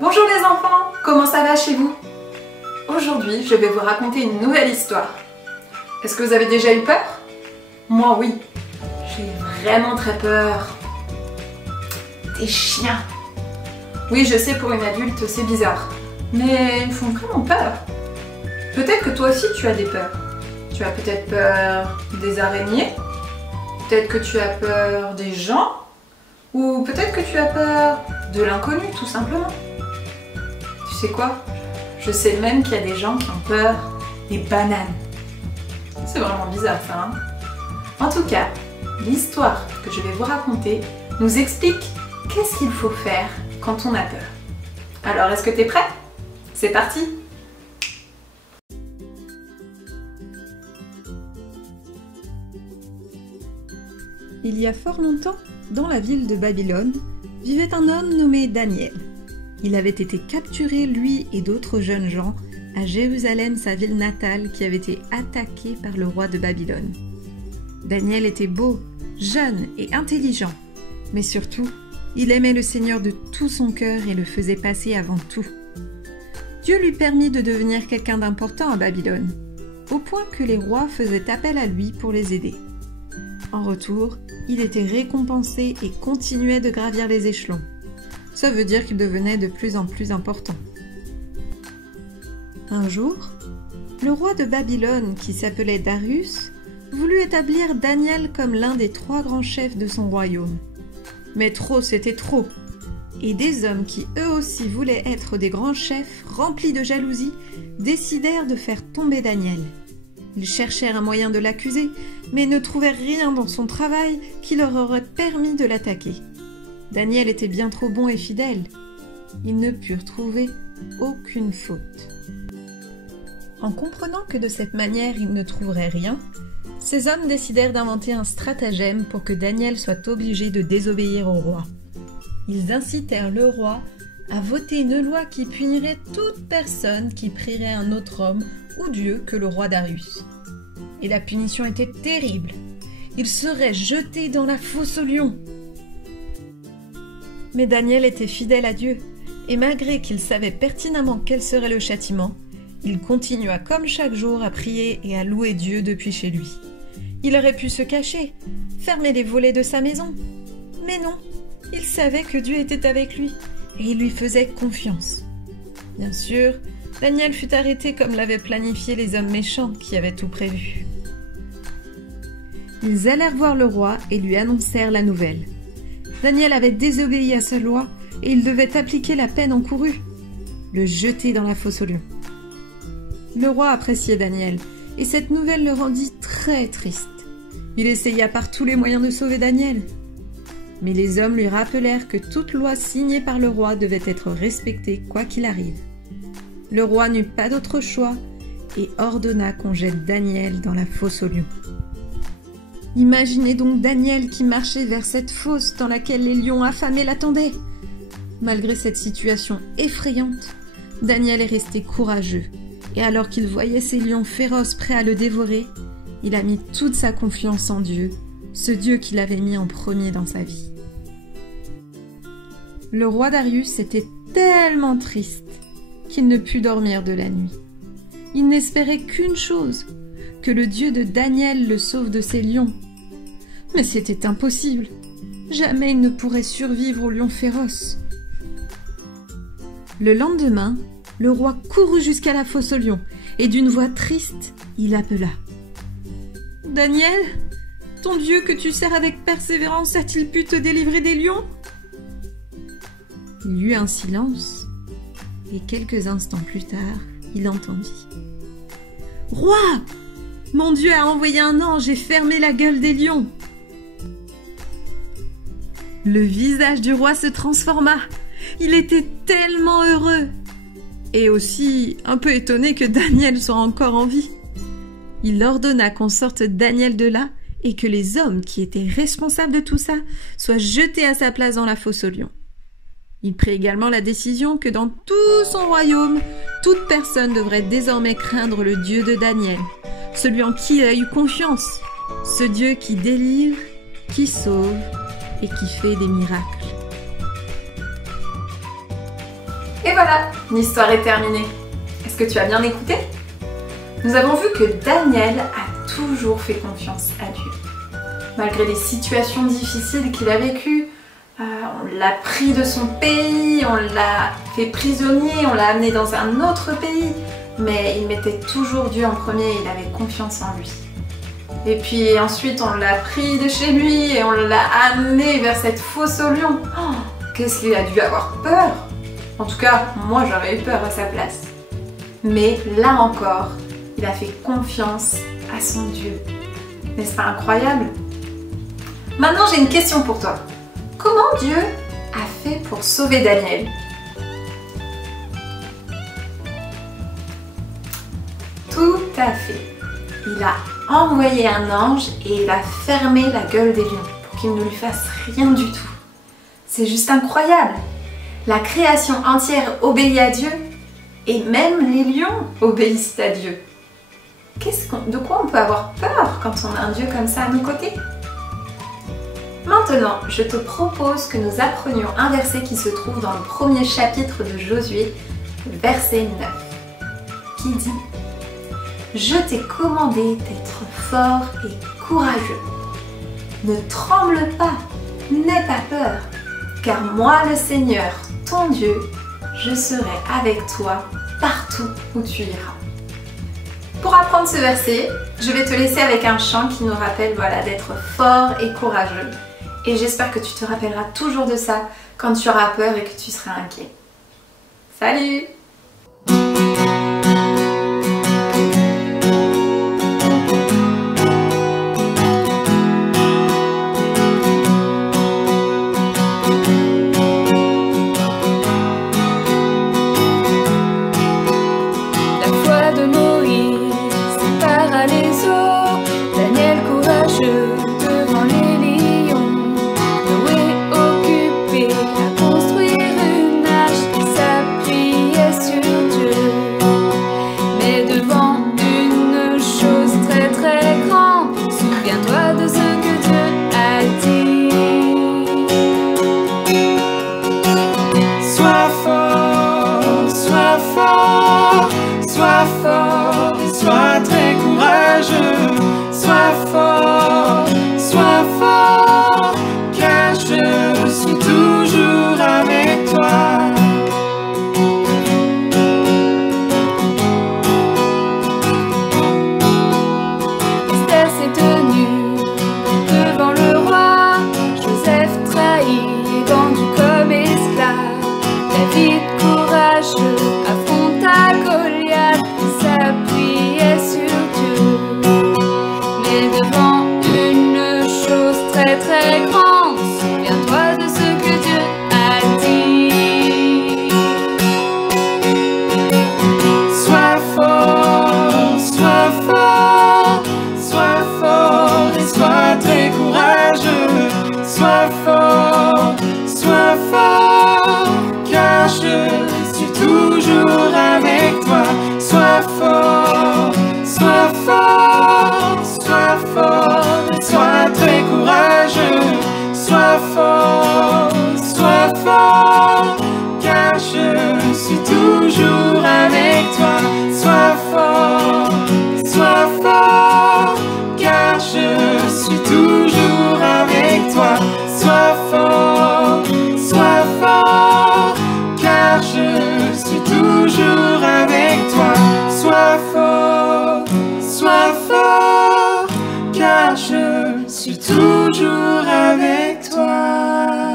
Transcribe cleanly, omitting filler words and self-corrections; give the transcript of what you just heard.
Bonjour les enfants, comment ça va chez vous? Aujourd'hui, je vais vous raconter une nouvelle histoire. Est-ce que vous avez déjà eu peur? Moi oui, j'ai vraiment très peur. Des chiens. Oui, je sais, pour une adulte, c'est bizarre, mais ils font vraiment peur. Peut-être que toi aussi tu as des peurs. Tu as peut-être peur des araignées, peut-être que tu as peur des gens, ou peut-être que tu as peur de l'inconnu, tout simplement. Tu sais quoi? Je sais même qu'il y a des gens qui ont peur des bananes. C'est vraiment bizarre ça, hein? En tout cas, l'histoire que je vais vous raconter nous explique qu'est-ce qu'il faut faire quand on a peur. Alors, est-ce que tu es prêt? C'est parti! Il y a fort longtemps, dans la ville de Babylone, vivait un homme nommé Daniel. Il avait été capturé, lui et d'autres jeunes gens, à Jérusalem, sa ville natale, qui avait été attaquée par le roi de Babylone. Daniel était beau, jeune et intelligent, mais surtout, il aimait le Seigneur de tout son cœur et le faisait passer avant tout. Dieu lui permit de devenir quelqu'un d'important à Babylone, au point que les rois faisaient appel à lui pour les aider. En retour, il était récompensé et continuait de gravir les échelons. Ça veut dire qu'il devenait de plus en plus important. Un jour, le roi de Babylone, qui s'appelait Darius, voulut établir Daniel comme l'un des 3 grands chefs de son royaume. Mais trop, c'était trop. Et des hommes qui eux aussi voulaient être des grands chefs, remplis de jalousie, décidèrent de faire tomber Daniel. Ils cherchèrent un moyen de l'accuser, mais ne trouvèrent rien dans son travail qui leur aurait permis de l'attaquer. Daniel était bien trop bon et fidèle. Ils ne purent trouver aucune faute. En comprenant que de cette manière ils ne trouveraient rien, ces hommes décidèrent d'inventer un stratagème pour que Daniel soit obligé de désobéir au roi. Ils incitèrent le roi à voter une loi qui punirait toute personne qui prierait un autre homme ou Dieu que le roi Darius. Et la punition était terrible. Il serait jeté dans la fosse aux lions. Mais Daniel était fidèle à Dieu, et malgré qu'il savait pertinemment quel serait le châtiment, il continua comme chaque jour à prier et à louer Dieu depuis chez lui. Il aurait pu se cacher, fermer les volets de sa maison. Mais non, il savait que Dieu était avec lui, et il lui faisait confiance. Bien sûr, Daniel fut arrêté comme l'avaient planifié les hommes méchants qui avaient tout prévu. Ils allèrent voir le roi et lui annoncèrent la nouvelle. Daniel avait désobéi à sa loi et il devait appliquer la peine encourue, le jeter dans la fosse aux lions. Le roi appréciait Daniel et cette nouvelle le rendit très triste. Il essaya par tous les moyens de sauver Daniel. Mais les hommes lui rappelèrent que toute loi signée par le roi devait être respectée quoi qu'il arrive. Le roi n'eut pas d'autre choix et ordonna qu'on jette Daniel dans la fosse aux lions. Imaginez donc Daniel qui marchait vers cette fosse dans laquelle les lions affamés l'attendaient. Malgré cette situation effrayante, Daniel est resté courageux et alors qu'il voyait ces lions féroces prêts à le dévorer, il a mis toute sa confiance en Dieu, ce Dieu qu'il avait mis en premier dans sa vie. Le roi Darius était tellement triste qu'il ne put dormir de la nuit. Il n'espérait qu'une chose, que le Dieu de Daniel le sauve de ces lions. Mais c'était impossible. Jamais il ne pourrait survivre aux lions féroces. Le lendemain, le roi courut jusqu'à la fosse aux lions et d'une voix triste, il appela. « Daniel, ton Dieu que tu sers avec persévérance a-t-il pu te délivrer des lions ?» Il y eut un silence et quelques instants plus tard, il entendit. « Roi, mon Dieu a envoyé un ange et fermé la gueule des lions. » Le visage du roi se transforma. Il était tellement heureux et aussi un peu étonné que Daniel soit encore en vie. Il ordonna qu'on sorte Daniel de là et que les hommes qui étaient responsables de tout ça soient jetés à sa place dans la fosse aux lions. Il prit également la décision que dans tout son royaume, toute personne devrait désormais craindre le Dieu de Daniel, celui en qui il a eu confiance, ce Dieu qui délivre, qui sauve et qui fait des miracles. Et voilà, l'histoire est terminée. Est-ce que tu as bien écouté? Nous avons vu que Daniel a toujours fait confiance à Dieu. Malgré les situations difficiles qu'il a vécues, on l'a pris de son pays, on l'a fait prisonnier, on l'a amené dans un autre pays, mais il mettait toujours Dieu en premier et il avait confiance en lui. Et puis ensuite on l'a pris de chez lui et on l'a amené vers cette fosse au lion. Oh, qu'est-ce qu'il a dû avoir peur! En tout cas, moi j'aurais eu peur à sa place. Mais là encore, il a fait confiance à son Dieu. N'est-ce pas incroyable? Maintenant j'ai une question pour toi. Comment Dieu a fait pour sauver Daniel? Tout à fait. Il a envoyé un ange et il a fermé la gueule des lions pour qu'il ne lui fasse rien du tout. C'est juste incroyable. La création entière obéit à Dieu et même les lions obéissent à Dieu. De quoi on peut avoir peur quand on a un Dieu comme ça à nos côtés? Maintenant, je te propose que nous apprenions un verset qui se trouve dans le premier chapitre de Josué, verset 9, qui dit « Je t'ai commandé d'être fort et courageux. Ne tremble pas, n'aie pas peur, car moi le Seigneur, ton Dieu, je serai avec toi partout où tu iras. » Pour apprendre ce verset, je vais te laisser avec un chant qui nous rappelle d'être fort et courageux. Et j'espère que tu te rappelleras toujours de ça quand tu auras peur et que tu seras inquiet. Salut! La foi de Moïse sépara les eaux, Daniel courageux devant les lions, Noé occupé à construire une arche qui s'appuyait sur Dieu. Mais devant une chose très très grande, souviens-toi de ce que Dieu a dit. Sois fort, sois fort, sois fort et sois très courageux. Sois fort, car je suis toujours avec toi. Esther s'est tenue devant le roi, Joseph trahi et vendu comme esclave. David courageux affronta Goliath qui s'appuyait sur Dieu. Mais devant une chose très très grande, souviens-toi de ce que Dieu a dit. Sois fort, sois fort, sois fort et sois très courageux. Sois fort, car je suis toujours avec toi. Sois fort, et sois très courageux. Sois fort, car je suis toujours avec toi. Sois fort, car je suis toujours avec toi. Sois fort, car je suis toujours avec toi. Sois fort, car je suis toujours avec toi.